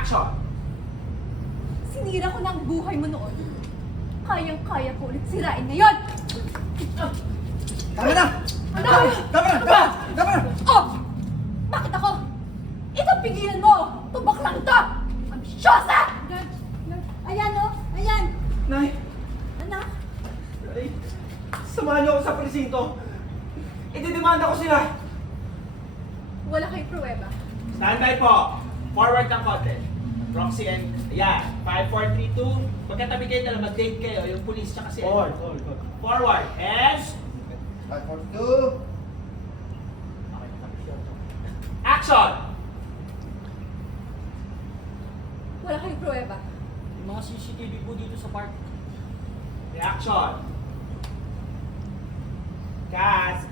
Action! Sinira ko na ang buhay mo noon. Kayang-kaya ko ulit sirain ngayon! Tama na! Ano? Tama na! Tama na! Tama na! Oh! Bakit ako? Ito pigilan mo! Tubak lang to! Ambisyosa! Ayan oh! Ayan! Nay! Anak! Nay! Samahan niyo ako sa presinto! Ididemanda ko sila! Wala kayong pruweba. Standby po. Forward ng konti. Roxy and... Yan. 5, 4, 3, 2. Magkatabi kayo na mag-date kayo. Yung police tsaka si... Forward. Forward. And... 5, 4, 2. Action! Wala kayong pruweba. Yung mga CCTV po dito sa park. Reaction! Cast!